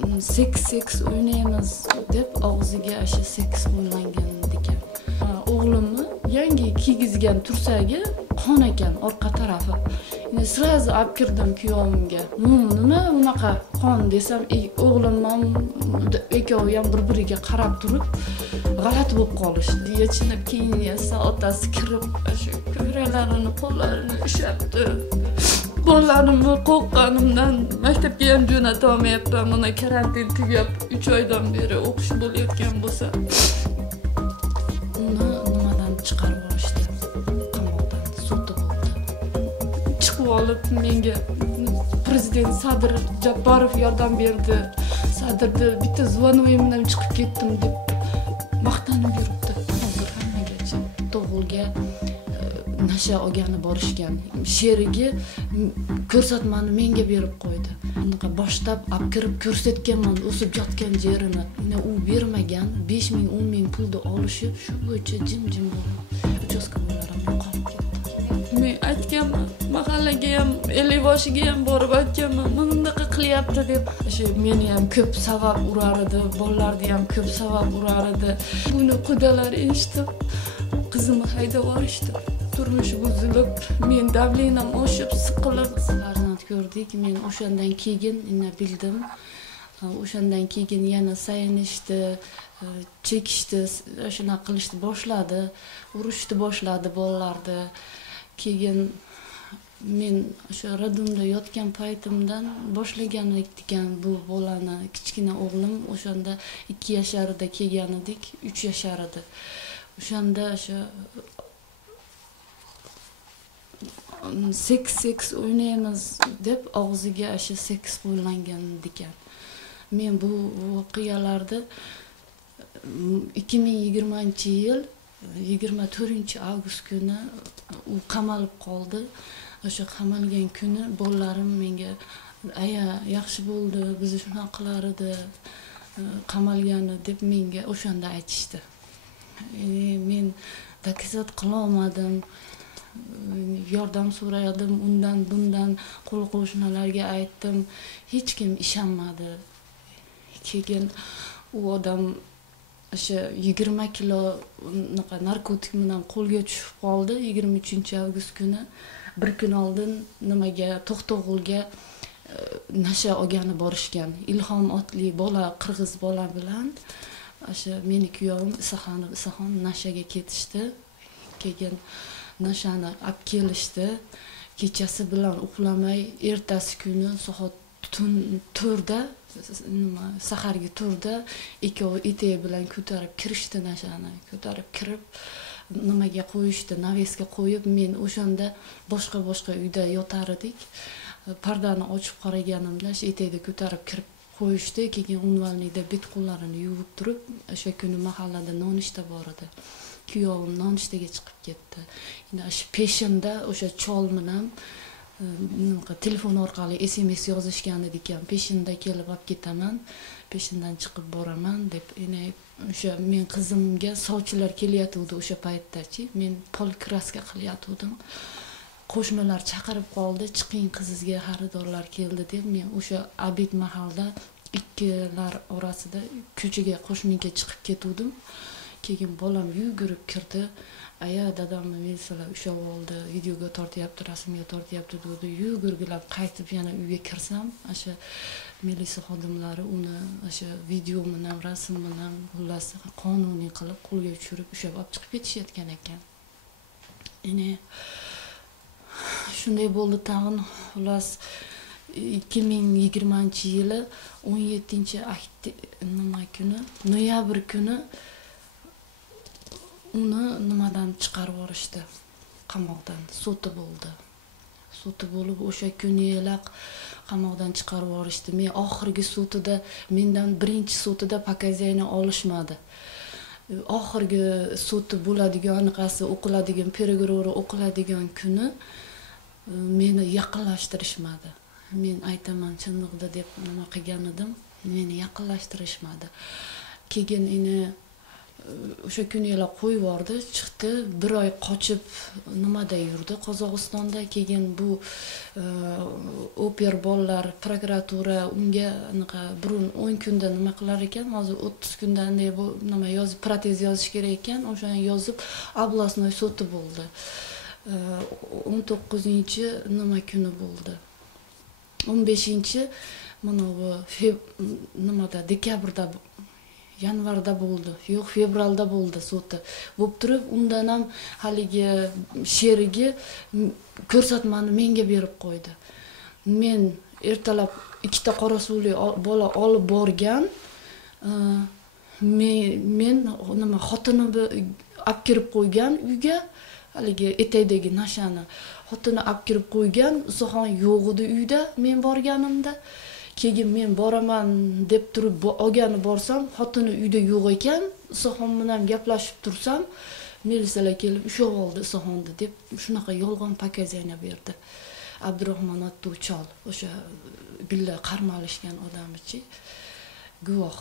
Seks o'ynaymiz deb og'ziga asha seks qo'ylangan ekan. O'g'limni yangi kiygizgan tursagi qon ekan orqa tarafi. Endi sirazi olib kirdim kuyovimga. Nima unaqa qon desam, o'g'lim ham ikkovi ham bir-biriga qarab turib g'alati bo'lib qolishdi. Yechinib keyin esa otasi kirib shu ko'kraklarini, qo'llarini ushlabdi. Bolalarimni qo'rqqanimdan maktabga ham jo'nata olmayapman. Mana karantin tugab 3 oydan beri o'qish bo'layotgan bo'lsa, uni nimadan chiqarib olishdi? Qamoqdan sudda bo'ldi. Chiqib olib menga prezident Sadir Jabborov yordam berdi. Sadirni bitta zvonoyim bilan chiqib ketdim deb maqtanib yuribdi. Hozir hammagacha To'g'ilga nasha olgani borishgan. Sherigi ko'rsatmani menga berib qo'ydi. Unaqa boshlab olib kirib ko'rsatganman o'sib yotgan yerini. U bermagan 5 ming, 10 ming pulni olishib, shu bo'yicha jim-jim bo'lib, uchastkavoylar ham qolib ketdi. Men aytganman, mahallaga ham, elboshiga ham borib aytganman, bunaqa qilyapti deb. Shu meni ham ko'p savab urar edi, bolalarni ham ko'p savab urar edi. Buni qudalar eshitib, qizimni haydab yuborishdi. Turmush buzilib, men davlenam oshib, siqilib farzand ko'rdik. Men o'shandan keyin bildim. O'shandan keyin yana sayinishdi, chekishdi, shunaqa qilishni boshladi, urushni boshladi bolalarni. Keyin men o'sha radonda yotgan paytimdan boshlagan ekan bu bolani. Kichkina o'g'lim o'shanda 2 yasharida kelgan edik, 3 yashar edi. O'shanda o'sha seks o'ynaymiz deb og'ziga asha seks qo'ylangan ekan. Men bu voqealarda 2020-yil 24-avgust kuni u qamalib qoldi. O'sha qamalgan kuni bolalarim menga "Aya, yaxshi bo'ldi, bizni shunaqa qilar edi, qamalgani" deb menga o'shanda aytishdi. Men dokazat qila olmadim. Yordam so'radim, undan bundan qo'shnilarga aytdim. Hech kim ishonmadi. Keyin u odam o'sha 20 kilo narkotik bilan qo'lga tushib qoldi 23-avgust kuni. Bir kun oldin nimaga To'g'ilga nasha olgani borishgan. Ilhom otli bola, qirg'iz bola bilan o'sha meni kuyovim Isaxon nashaga ketishdi. Keyin nashani olib kelishdi. Kechasi bilan uxlamay, ertasi kuni soat 4da, sahargi 4da ikkovi etagi bilan ko'tarib kirishdi nashani. Ko'tarib kirib nimaga qo'yishdi, navesga qo'yib, men o'shanda boshqa uyda yotar edik. Pardani ochib qaraganimda etagida ko'tarib kirib qo'yishdi. Keyin unvalniyda bet qo'llarini yuvib turib, o'sha kuni mahallada nonushta bor edi. Kuyovim nonushtaga chiqib ketdi. Endi shu peshinda o'sha chol bilan telefon orqali SMS yozishgan ekan. Peshinda kelib olib ketaman, peshindan chiqib boraman deb. Endi o'sha men qizimga sovchilar kelyotdi o'sha paytda-chi. Men polkraska qilyotdim. Qo'shnilar chaqirib qoldi, "Chiqing, qizingizga xaridorlar keldi" deb. Men o'sha abid mahalda ikkilar orasida ko'chaga qo'shniga chiqib ketdim. Keyin bolam yugurib kirdi. "Aya, dadamni Melsalar ushlab oldi, videoga tortyapti, rasmga tortyapti" dedi. Yugurgilab qaytib yana uyga kirsam, o'sha militsiya xodimlari uni o'sha video bilan, rasm bilan xullas qonuniy qilib qo'lga tushirib ushlab olib chiqib ketishayotgan ekan. Endi shunday bo'ldi tag'in. Xullas 2020-yili 17-kuni, noyabr kuni uni nimadan chiqarib olishdi? Qamoqdan sudi bo'ldi. Sudi bo'lib o'sha kuniylar qamoqdan chiqarib olishdi. Men oxirgi sudida, mendan birinchi sudida pokaziyani olishmadi. Oxirgi sudi bo'ladigan, qasi o'qiladigan, переговоры o'qiladigan kuni meni yaqinlashtirishmadi. Men aytaman chinliqda deb nima qilgan edim, meni yaqinlashtirishmadi. Keyin o'sha kuniyoq qo'yib yubordi, chiqdi, bir oy qochib nimada yurdi Qozog'istonda. Keyin bu oper bolalar prokuratura unga anaqa burun 10 kunda nima qilar ekan, hozir 30 kunda bu nima yozib protez yozish kerak ekan, o'shani yozib областной soti bo'ldi. 19 nima kuni bo'ldi. 15 mana bu nimada dekabrda yanvarda bo'ldi, yo'q fevralda bo'ldi soti. Bo'lib turib, undan ham haligi sherigi ko'rsatmani menga berib qo'ydi. Men ertalab ikkita qorasuvli bola olib borgan, men nima xotinni olib kirib qo'ygan uyga, haligi etakdagi nashani xotini olib kirib qo'ygan, Usaxon yo'q edi uyda men borganimda. Keyin men boraman deb turib olgani borsam, xotini uyda yo'q ekan. Usaxon bilan gaplashib tursam, militsiyalar kelib ushlab oldi Usaxonni deb shunaqa yolg'on показания berdi. Abdurahmon Attuchol, o'sha billa qarmalashgan odamichi guvoh.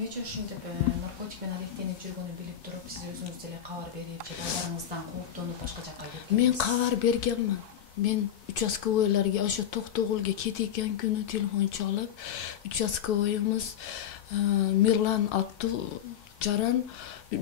Necha shunday narkotik bilan aliklanib yurganini bilib turib, siz o'zingizga xabar berib, bolaringizdan qo'rqib boshqa joyga ketdingiz. Men xabar berganman. Men uchastkovoylarga o'sha To'qtog'ulga ketayotgan kuni telefon chalib, uchastkovoyimiz Mirlan Attu Jaran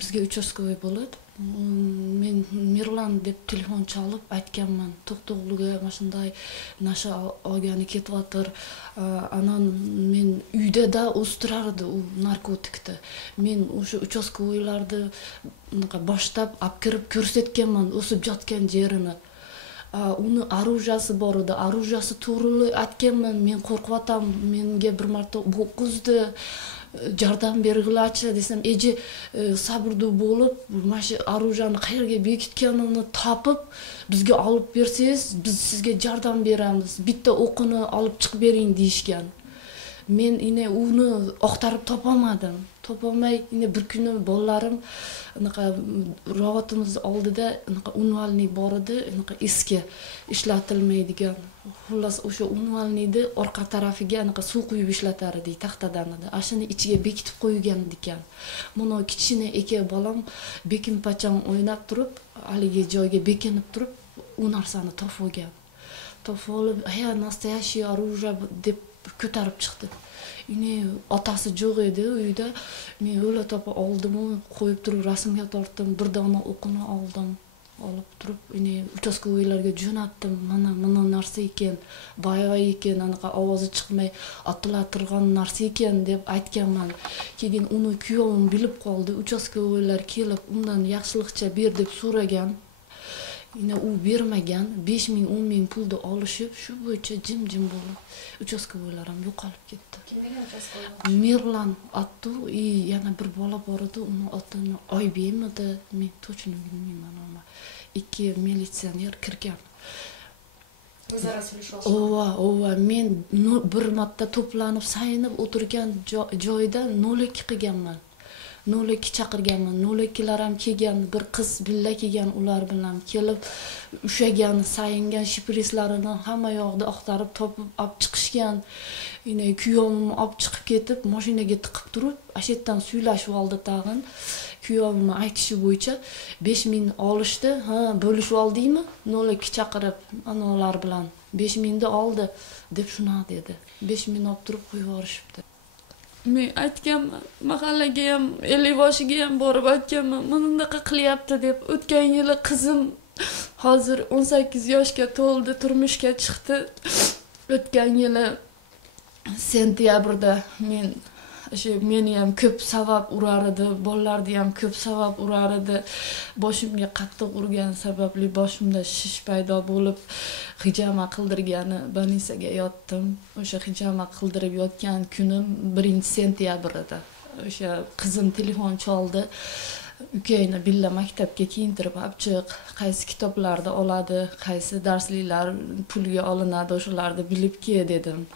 bizga uchastkovoy bo'ladi. Men Mirlan deb telefon chalib aytganman, To'qtog'ulga mana shunday nasha olgani ketyotir. Anan men uyda o'stirardi u narkotikni. Men o'sha uchastkovoylarni boshlab olib kirib ko'rsatganman o'sib yotgan yerini. Uni orужияsi bor edi, orужияsi to'g'ri aytganman, men qo'rqayotam, menga bir marta bo'qqizdi, yordam berg'ilchi desam, eji sabrli bo'lib, mana shu orужияni qayerga bekitganini topib, bizga olib bersangiz, biz sizga yordam beramiz, bitta o'qini olib chiqib bering deyishgan. Men uni oqtarib topolmadim. Topolmay, bir kuni bolalarim robotimiz oldida unvalniy bor edi, eski ishlatilmaydigan. Xullas o'sha unvalniyni orqa tarafiga suv quyib ishlatar edi, taxtadan edi. Ashuni ichiga bekitib qo'ygan ekan. Mana kichkina aka bolam bekin-pacham o'ynab turib, haligi joyga bekinib turib, u narsani topib olgan. Topib olib, nastoящее оружие deb ko'tarib chiqdi. Otasi yo'q edi uyda. Men o'la topa oldim, qo'yib turib rasmga tortdim, bir dona o'qini oldim. Olib turib, uchastkovoylarga jo'natdim. Mana narsa ekan, boyvoy ekan, anaqa ovozi chiqmay otilatirgan narsa ekan deb aytganman. Keyin uni kuyovim bilib qoldi. Uchastkovoylar kelib, undan yaxshilikcha ber deb so'ragan. U bermagan, 5000 10,000 pulni olishib, shu bo'yicha jim-jim bo'lib, uchastkovoylar ham yo'qolib ketdi. Kim degan uchastkovoy? Mirlan Attu, yana bir bola bor edi, uni otini Oybek edi, men точно bilmayman ama. 2 militsioner kirgan. O'zaro surishib Ova, men bir marta to'planib, sayinib o'tirgan joyda 02 qilganman. 02 chaqirganman. 02lar ham kelgan, bir qiz billa kelgan, ular bilan kelib ushagan, sayingan shprislarini hamma yoqda oqtarib topib olib chiqishgan. Kuyovim olib chiqib ketib, mashinaga tiqib turib, ashitdan suylashib oldi tag'in. Kuyovim aytishi bo'yicha 5000 olishdi. Bo'lishib oldingmi? 02 chaqirib anolar bilan 5000 oldi deb shuna dedi. 5000 olib turib qo'yib yuborishibdi. Men aytganman, mahallaga ham, elivoshiga ham borib aytganman, mana bunaqa qilyapti deb. O'tgan yili qizim hozir 18 yoshga to'ldi, turmushga chiqdi. O'tgan yili sentyabrda meni ham ko'p sabab urar edi, bolalarni ham ko'p sabab urar edi. Boshimga qattiq urgan sababli boshimda shish paydo bo'lib, hijama qildirgani больницаga yotdim. O'sha hijama qildirib yotgan kunim 1-sentyabr edi. O'sha qizim telefon chaldi. Ukayni billa maktabga kiyintirib olib chiq, qaysi kitoblarni oladi, qaysi darsliklar pulga olinadi, o'shalarni bilib kel dedim.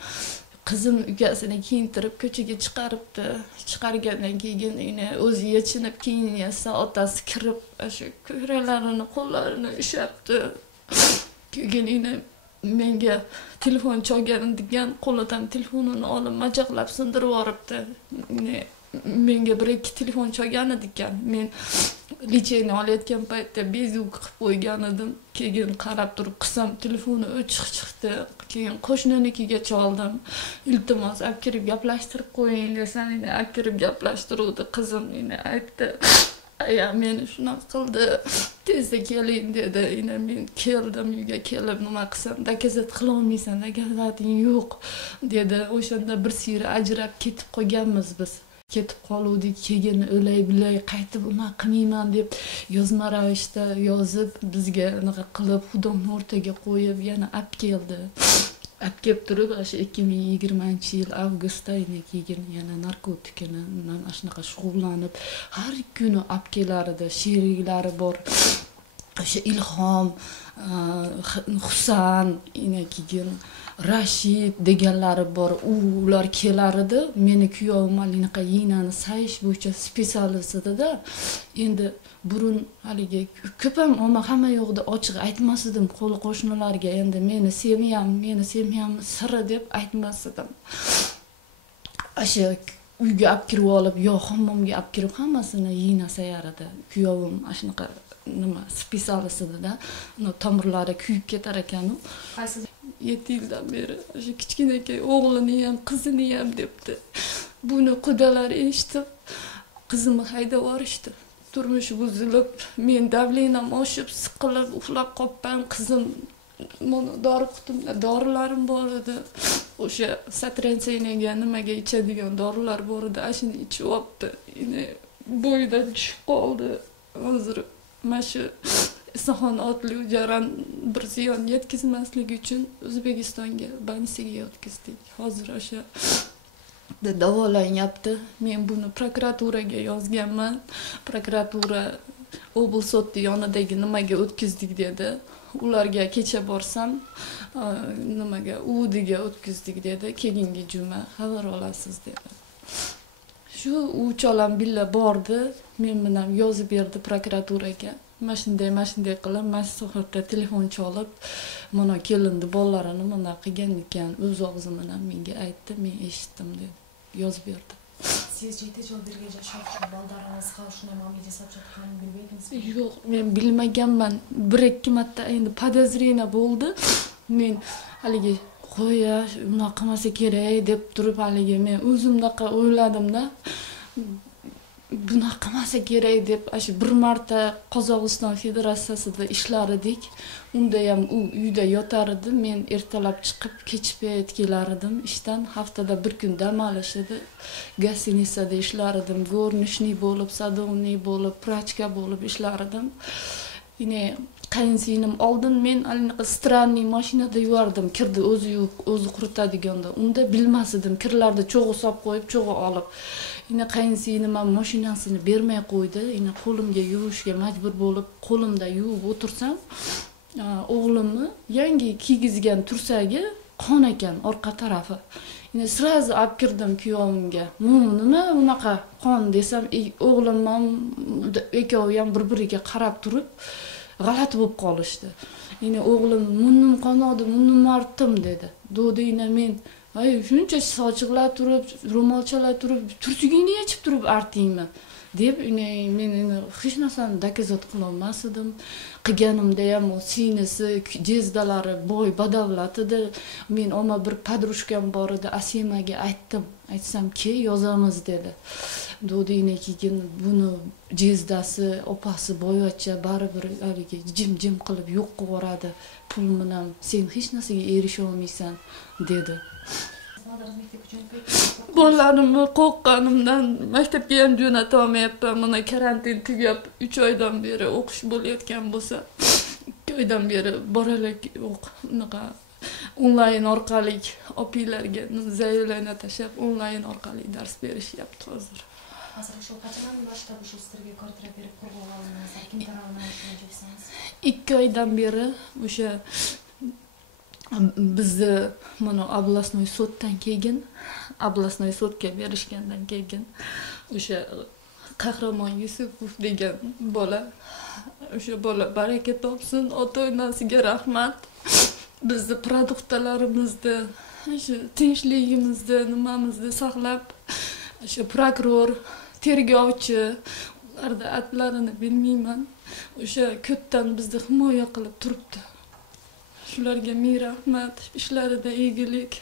Qizim ukasini kiyintirib ko'chaga chiqaribdi. Chiqargandan keyin o'zi yechinib kiyinsa, otasi kirib, o'sha ko'kraklarini, qo'llarini ushlabdi. Keyin menga telefon chalgan degan qo'lidan telefonini olib majaqlab sindirib yuboribdi. menga bir ikki telefon chalgan ekan. Men licheyni olayotgan paytda bezuk qilib qo'ygan edim. Keyin qarab turib qilsam telefoni o'chiq chiqdi. Keyin qo'shninikiga chaldim. Iltimos olib kirib gaplashtirib qo'ying desam, olib kirib gaplashtiruvdi. Qizim meni aytdi. Aya meni shunaqa qildi. Tezda keling dedi. Men keldim, uyga kelib nima qilsam, dokazat qila olmaysan, dokazating yo'q dedi. O'shanda bir sira ajrab ketib qolganmiz biz. Ketib qoluvdik, keyin o'lay-bilay qaytib unaqa qilmayman deb yozma ravishda yozib bizga unaqa qilib xudoni o'rtaga qo'yib yana olib keldi. Olib kelib turib, o'sha 2020-yil avgustda keyin yana narkotikani bilan shunaqa shug'ullanib, har kuni olib kelar edi. Sheriklari bor. O'sha Ilhom, Husan, keyin Rashid deganlari bor. Ular kelar edi. Meni kuyovim anaqa yinani sayish bo'yicha specialist edi-da. Endi burun haligi ko'p ham hamma yo'qda ochiq aytmas edim qo'shnilarga. Endi meni sevmayam siri deb aytmas edim. O'sha uyga olib kirib olib, yo hammomga olib kirib hammasini yina sayar edi. Kuyovim shunaqa nima specialist edi-da. Tomirlari kuyib ketar ekan u. 7 yildan beri o'sha kichkinakay o'g'lini ham, qizini ham debdi. Buni qudalari eshitib, qizimni haydab yuborishdi. Turmush buzilib, men davlenam oshib, siqilib, uxlab qolgan. Qizim mana dori qutimda dorilarim bor edi. O'sha satrensenaga nimaga ichadigan dorilar bor edi. Ashuni ichib olibdi. Bo'yidan tushib qoldi. Hozir mana shu Islohon otli jaran bir ziyon yetkazmasligi uchun O'zbekistonga bansiga yetkazdik. Hozir o'sha davolanyapti. Men buni prokuraturaga yozganman. Prokuratura oblsodni yonidagi nimaga o'tkazdik dedi. Ularga kecha borsam, nimaga UDga o'tkazdik dedi. Keyingi juma xabar olasiz dedi. Shu uchalam billa bordi. Men bilan yozib berdi prokuraturaga. Mana shunday qilib, masofatda telefon chalib, mana kelindi bolalarini mana qilgan ekan, o'z og'zi bilan menga aytdi, men eshitdim deb yozib berdi. Siz jeyda javob berganda shoshib bolalaringizga shunday muomala jasab жатқанын bilmaydingizmi? Yo'q, men bilmaganman. 1-2 marta endi podozreniya bo'ldi. Men haligi qo'ya, unaqa qilmasa kerak deb turib haligi men o'zimdaqa o'yladim-da. Bunaqa qilmasa kerak deb shu bir marta Qozog'iston Federatsiyasida ishlar edik. Unda ham u uyda yotar edi. Men ertalab chiqib kechib kelar edim ishdan. Haftada bir kun dam olish edi. Gostinitsada ishlar edim. Gornishniy bo'lib, sadovniy bo'lib, prachka bo'lib ishlar edim. Qayinsinim oldin men anaqa stranniy mashinada yuvardim. Kirdi o'zi yuvib, o'zi quritadiganda. Unda bilmas edim. Kirlarda cho'g'i solib qo'yib, cho'g'i olib. Qayinsinim ham mashinasini bermay qo'ydi. Qo'limga yuvishga majbur bo'lib, qo'limda yuvib o'tirsam, o'g'limni yangi kiygizgan tursagi qon ekan orqa tarafi. Sirazi olib kirdim kuyovimga. Nima unaqa qon desam, o'g'lim ham ikkovi ham bir-biriga qarab turib, g'alati bo'lib qolishdi. O'g'lim munnim qonadi, munnim artdim dedi. Dodina men shuncha sochiqlar turib, ro'molchalar turib, tursugingni yechib turib artingmi deb men hech narsani dokazat qila olmas edim. Qilganimda ham o sinisi, jezdalari boy badavlat edi. Men oma bir podrushkam bor edi, Asimaga aytsam-ki, yozamiz dedi. Dodina keyin buni jezdasi, opasi boyvachcha baribir jim-jim qilib yo'q qilib yuboradi. Pul bilan sen hech narsaga erisha olmaysan dedi. Bolalarimni qo'rqqanimdan maktabga ham jo'nata olmayapman. Mana karantin tugab 3 oydan beri o'qish bo'layotgan bo'lsa, 2 oydan beri boralik unaqa onlayn orqali opiylarga zaylana tashlab onlayn orqali dars berishyapti hozir. Hozir shu qachon boshlab shu sirga kvartira berib qo'ygan olinasiz? Kim tomonidan ishlayapsiz? 2 oydan beri o'sha bizni mana oblastnoy suddan keyin, oblastnoy sudga berishgandan keyin o'sha Qahramon Yusupov degan bola, o'sha bola baraka topsin, ota-onasiga rahmat. Bizni produktlarimizni, shu tinchligimizni, nimamizni saqlab, O'sha prokuror, tergovchi, ularda atlarini bilmayman. O'sha ko'pdan bizni himoya qilib turibdi. Shularga ming rahmat, ishlarida egilik.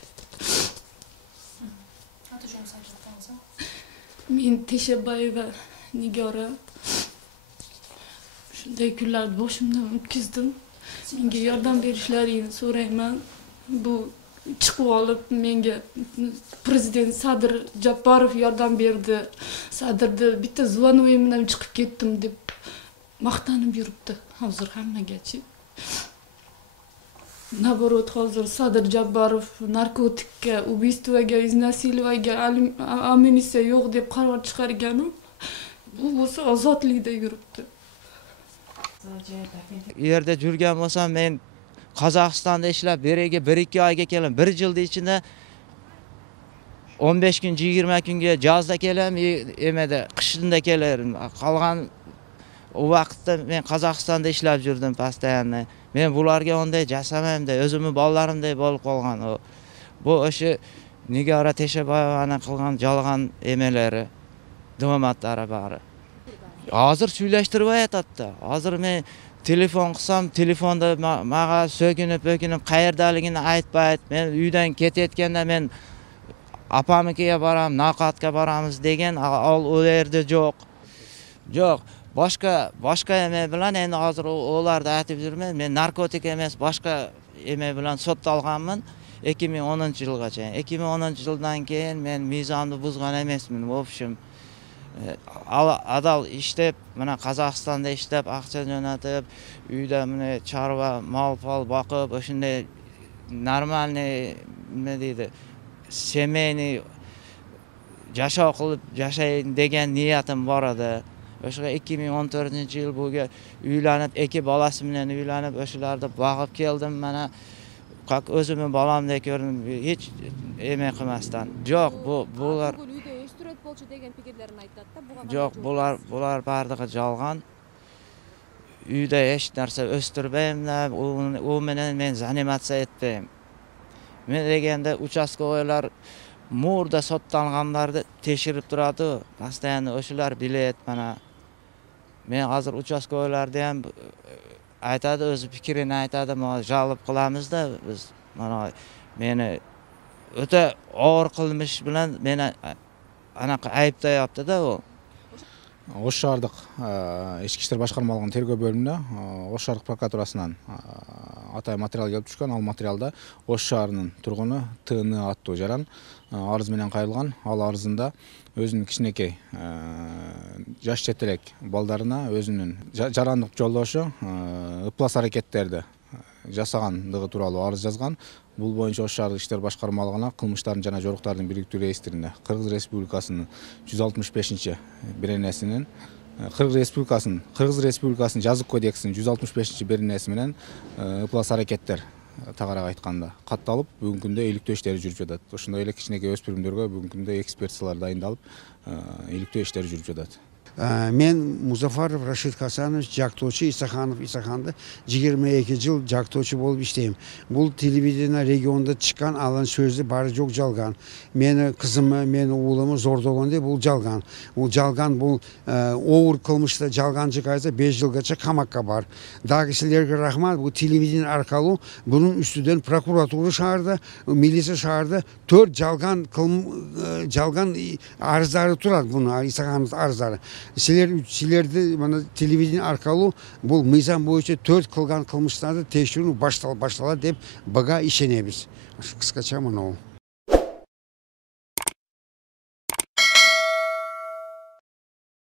Men Teshabayeva Nigora. Shunday kunlarni boshimdan o'tkazdim. Menga yordam berishlaringni so'rayman. Bu chiqib olib menga prezident Sadir Jabborov yordam berdi. Sadirni bitta zvonoyim bilan chiqib ketdim deb maqtanib yuribdi hozir hammagachi. Naborot hozir Sadir Jabborov narkotikka, убийствоga, iznasiливаga amnistiya yo'q deb qaror chiqargan. Bu bo'lsa ozodlikda yuribdi. Yerda yurgan bo'lsam men Qozog'istonda ishlab, beriga 1-2 oyga kelim. 1 yilda ichida 15 kun, 20 kunga jozda kelim, emada qishda kelarim. Qolgan o vaqtda men Qozog'istonda ishlab yurdim postoyanno. Men bularga unday jasamamda, o'zimni bolalarimday bo'lib qolgan. Bu o'sha Nigora Teshaboyevaning qilgan jalg'on emalari, dimomatlari bari. Hozir suylashtirib aytadi. Hozir men telefon qilsam, telefonda menga so'kinib qayerdaligini aytmaydi. Men uydan ketayotganda men apamikiga boram, naqatga boramiz degan, u yerda yo'q. Yo'q. Boshqa emas bilan endi hozir ularda aytib yurman. Men narkotik emas, boshqa emas bilan so'ttalganman 2010-yilgacha. 2010-yildan keyin men mezonni buzgan emasman. Bu ishim adal ishlab, mana Qozog'istonda ishlab, aqcha jo'natib, uyda mana chorva, mol-pol boqib, o'shunday normalniy nima deydi, semeyniy yashov qilib yashayin degan niyatim bor edi. O'sha 2014-yil buga uylanib, 2 bolasi bilan uylanib, o'shalarda boqib keldim. Mana qaq o'zimni bolamdek ko'rdim, hech emek qilmasdan. Yo'q, bular degan fikrlarini aytadi-da. Yo'q, bular bardig'i jalg'on. Uyda hech narsa o'stirmayman, u bilan men zanimatsiya etmayman. Men deganda uchastkovoylar murda sotlanganlarni tekshirib turadi. Postoyanno o'shalar bilet mana. Men hozir uchastkovoylarda ham aytadi, o'z fikrini aytadi, "Mana jalb qilamiz-da biz." Mana meni o'ta og'ir qilmish bilan meni anaqa ayıptayaptı-da o. Oş şahardıq Ichki ishlar boshqarmalarining tergov bo'limida Osh shahar prokuraturasidan atay material kelib tushgan. Al materialda Osh shaharining turg'uni T.N. atты jaran arz bilan qayrilgan. Al arzında o'zining kichkinakay yosh chetelek baldarına o'zining jaranlik yo'ldoshi iplas hareketlerdi jasaganligi turali arz yozgan. Бұл бойынша Osh shahar ishlar boshqarmalariga qilmishlarini jana жоруктардын бириктүү реестринде Кыргыз Республикасынын 165-чи беренесинин Кыргыз Республикасынын жазык кодексинин 165-чи беренеси менен ыплас аракеттер тагыраак айтканда катталып, бүгүнкү күндө иликтөө иштери жүрүп жатат. Ошондой эле кичинекей өспүрүмдөргө бүгүнкү күндө экспертиялар дайындалып, иликтөө иштери жүрүп жатат. Men Muzaffarov Rashid Hasanovich Jaktochi, Isaxanov Isaxan'da 22 yıl Jaktochi bolup işteyim. Bu televizyona regionda çıkan alan sözü bari çok jalgan. Meni kızımı, meni oğlumu zordoğun diye bu jalgan. Bu jalgan bu oğur kılmışta jalgancı kaysa 5 yılgacha kamakka var. Daha kişilerge rahmat bu televizyon arkalı bunun üstünden prokuratura şahırda, milisi şahırda 4 jalgan arzları turar bunu Isaxanov arzları. Silerde bana televizyon arkalı bu mizan boyunca 4 kılgan kılmışlardı teşhirunu başlalar deyip baga işenemiz. Kıskaça mı ne o?